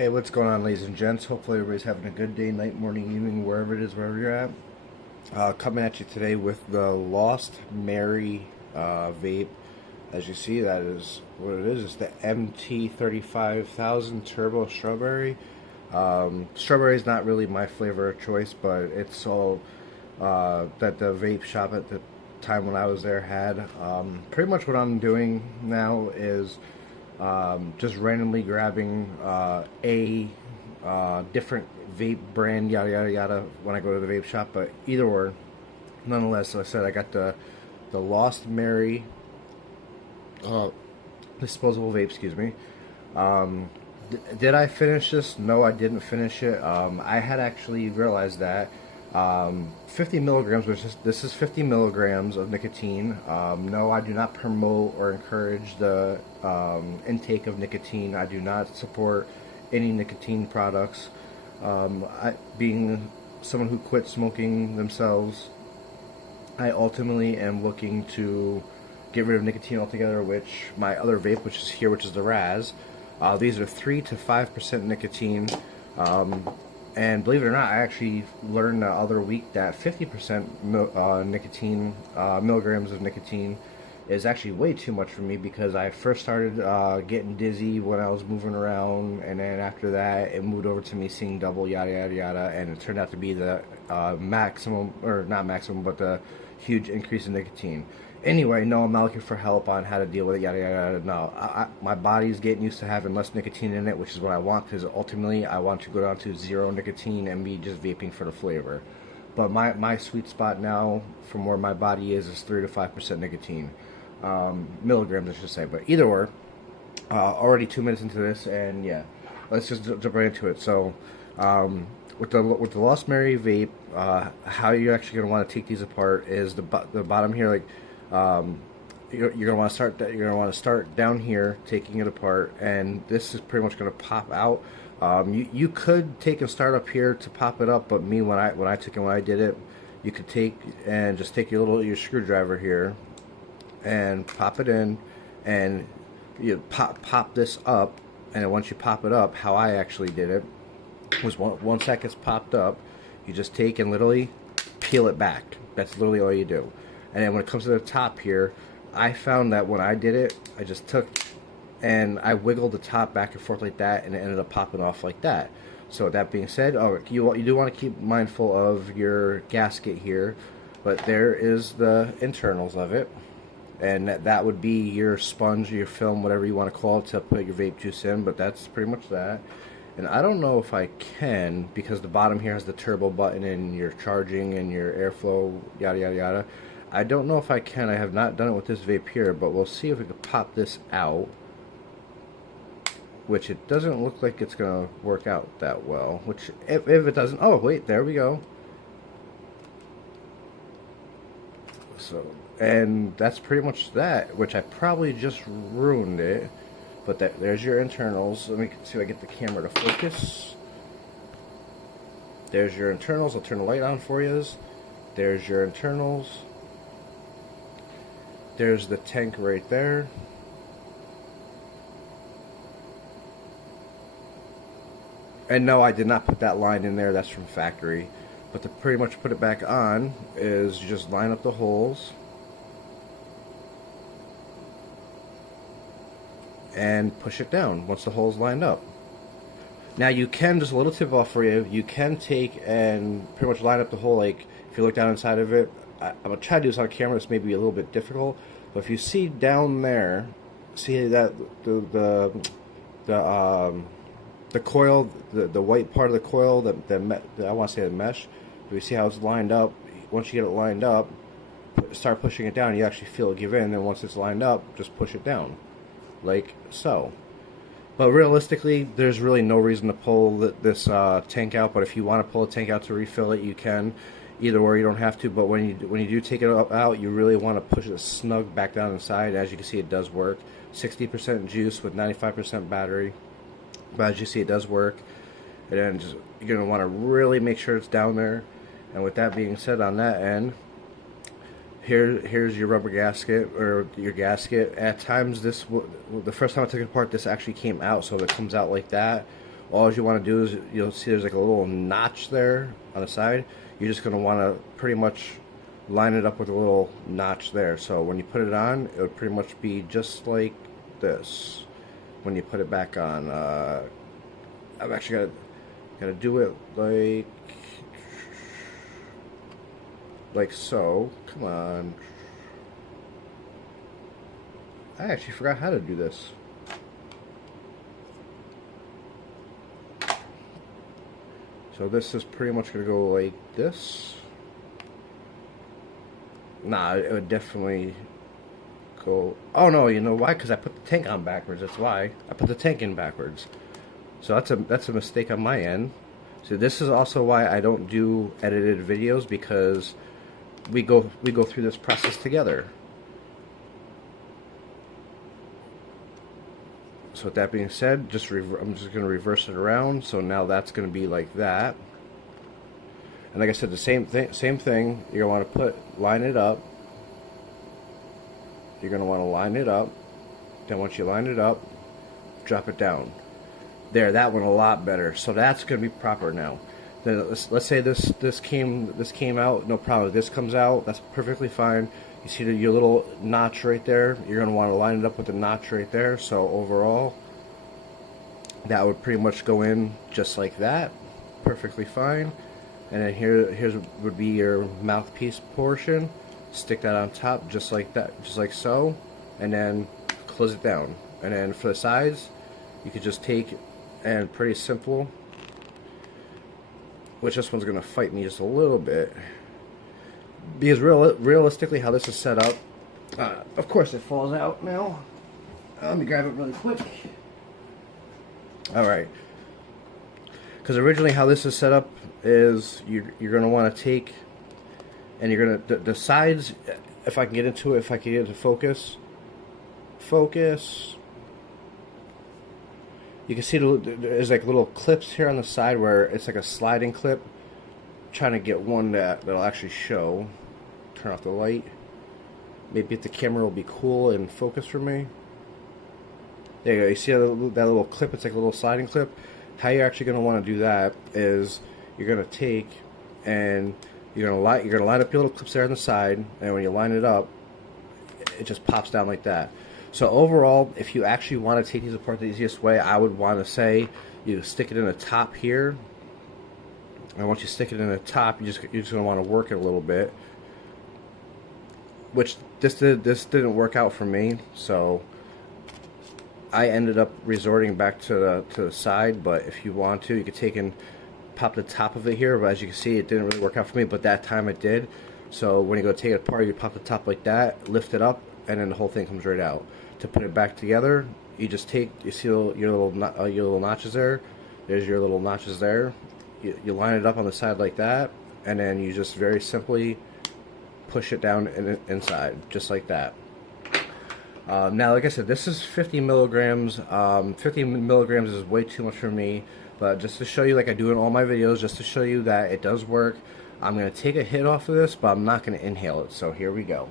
Hey, what's going on, ladies and gents? Hopefully everybody's having a good day, night, morning, evening, wherever it is, wherever you're at. Coming at you today with the Lost Mary vape. As you see, that is what it is. It's the MT35000 Turbo Strawberry. Strawberry is not really my flavor of choice, but it's all that the vape shop at the time when I was there had. Pretty much what I'm doing now is just randomly grabbing a different vape brand, yada yada yada, when I go to the vape shop. But either or, nonetheless, like I said, I got the Lost Mary disposable vape. Excuse me. Did I finish this? No, I didn't finish it. I had actually realized that 50 milligrams, this is 50 milligrams of nicotine. No, I do not promote or encourage the intake of nicotine. I do not support any nicotine products. Being someone who quit smoking themselves, I ultimately am looking to get rid of nicotine altogether, which my other vape, which is here, which is the Raz. These are 3 to 5% nicotine. And believe it or not, I actually learned the other week that 50% nicotine, milligrams of nicotine, is actually way too much for me, because I first started getting dizzy when I was moving around, and then after that it moved over to me seeing double, yada yada yada, and it turned out to be the maximum, or not maximum, but the huge increase in nicotine. Anyway, no, I'm not looking for help on how to deal with it, yada yada yada. No, my body's getting used to having less nicotine in it, which is what I want, because ultimately I want to go down to zero nicotine and be just vaping for the flavor. But my sweet spot now, from where my body is 3 to 5% nicotine. Milligrams, I should say. But either or, already 2 minutes into this, and yeah, let's just jump right into it. So, with the Lost Mary vape, how you're actually gonna want to take these apart is the bottom here, like. You're gonna want to start. You're gonna want to start down here, taking it apart, and this is pretty much gonna pop out. You could take and start up here to pop it up, but me, when I took it, when I did it, you could take and just take your screwdriver here and pop it in, and you pop this up, and then once you pop it up, how I actually did it was once that gets popped up, you just take and literally peel it back. That's literally all you do. And then when it comes to the top here, I found that when I did it, I just took and I wiggled the top back and forth like that, and it ended up popping off like that. So that being said, you do want to keep mindful of your gasket here, but there is the internals of it, and that would be your sponge, your film, whatever you want to call it, to put your vape juice in. But that's pretty much that. And I don't know if I can, because the bottom here has the turbo button and your charging and your airflow, yada yada yada. I don't know if I can. I have not done it with this vape here, but we'll see if we can pop this out, which it doesn't look like it's going to work out that well. Which, if it doesn't... Oh, wait, there we go. So, and that's pretty much that, which I probably just ruined it. But there's your internals. Let me see if I get the camera to focus. There's your internals. I'll turn the light on for you. There's your internals. There's the tank right there. And no, I did not put that line in there. That's from factory. But to pretty much put it back on is you just line up the holes and push it down once the hole's lined up. Now you can, just a little tip off for you, you can take and pretty much line up the hole. Like if you look down inside of it, I'm gonna try to do this on camera. This may be a little bit difficult, but if you see down there, see that the coil, the white part of the coil, I want to say the mesh. If you see how it's lined up, once you get it lined up, start pushing it down. You actually feel it give in, and then once it's lined up, just push it down, like so. But realistically, there's really no reason to pull this tank out. But if you want to pull a tank out to refill it, you can. Either or, you don't have to. But when you do take it out, you really want to push it snug back down inside. As you can see, it does work. 60% juice with 95% battery. But as you see, it does work. And then you're going to want to really make sure it's down there. And with that being said, on that end, here's your rubber gasket, or your gasket. At times, the first time I took it apart, this actually came out, so if it comes out like that, all you want to do is, you'll see there's like a little notch there on the side. You're just going to want to pretty much line it up with a little notch there. So when you put it on, it would pretty much be just like this when you put it back on. I've actually got to do it like so. Come on. I actually forgot how to do this. So this is pretty much going to go like this. Nah, it would definitely go... Oh no, you know why? Because I put the tank on backwards. That's why. I put the tank in backwards. So that's a mistake on my end. So this is also why I don't do edited videos, because we go through this process together. So with that being said, I'm just going to reverse it around. So now that's going to be like that. And like I said, the same thing. You're going to want to line it up. You're going to want to line it up. Then once you line it up, drop it down. There, that went a lot better. So that's going to be proper now. Then let's say this came out, no problem. This comes out, that's perfectly fine. You see your little notch right there. You're going to want to line it up with the notch right there. So overall, that would pretty much go in just like that, perfectly fine. And then here's would be your mouthpiece portion. Stick that on top just like that, just like so, and then close it down. And then for the sides, you could just take, and pretty simple, which this one's going to fight me just a little bit, because realistically how this is set up, of course it falls out now. Let me grab it really quick. Alright, because originally how this is set up is you're going to want to take, and you're going to, the sides, if I can get into it, if I can get into focus, you can see there's like little clips here on the side where it's like a sliding clip. I'm trying to get one that'll actually show. Turn off the light. Maybe if the camera will be cool and focus for me. There you go. You see that little clip? It's like a little sliding clip. How you're actually going to want to do that is you're going to take and you're going to line up your little clips there on the side, and when you line it up, it just pops down like that. So overall, if you actually want to take these apart the easiest way, I would want to say you stick it in the top here, and once you stick it in the top, you're just going to want to work it a little bit. Which this didn't work out for me, so I ended up resorting back to the side. But if you want to, you could take and pop the top of it here. But as you can see, it didn't really work out for me, but that time it did. So when you go take it apart, you pop the top like that, lift it up, and then the whole thing comes right out. To put it back together, you just take, you see your little notches there. There's your little notches there. You line it up on the side like that, and then you just very simply push it down inside, just like that. Now, like I said, this is 50 milligrams. 50 milligrams is way too much for me, but just to show you, like I do in all my videos, just to show you that it does work, I'm going to take a hit off of this, but I'm not going to inhale it. So here we go.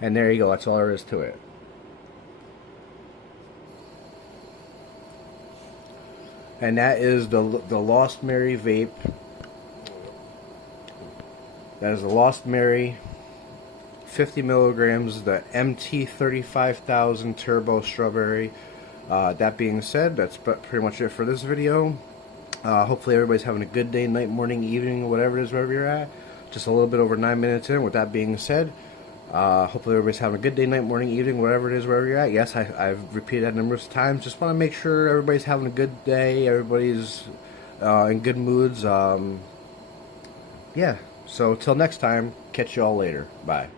And there you go, that's all there is to it. And that is the Lost Mary vape. That is the Lost Mary, 50 milligrams, the MT35000 Turbo Strawberry. That being said, that's pretty much it for this video. Hopefully everybody's having a good day, night, morning, evening, whatever it is, wherever you're at. Just a little bit over 9 minutes in. With that being said, hopefully everybody's having a good day, night, morning, evening, whatever it is, wherever you're at. Yes, I've repeated that numerous times. Just want to make sure everybody's having a good day, everybody's in good moods. Yeah, so till next time, catch you all later. Bye.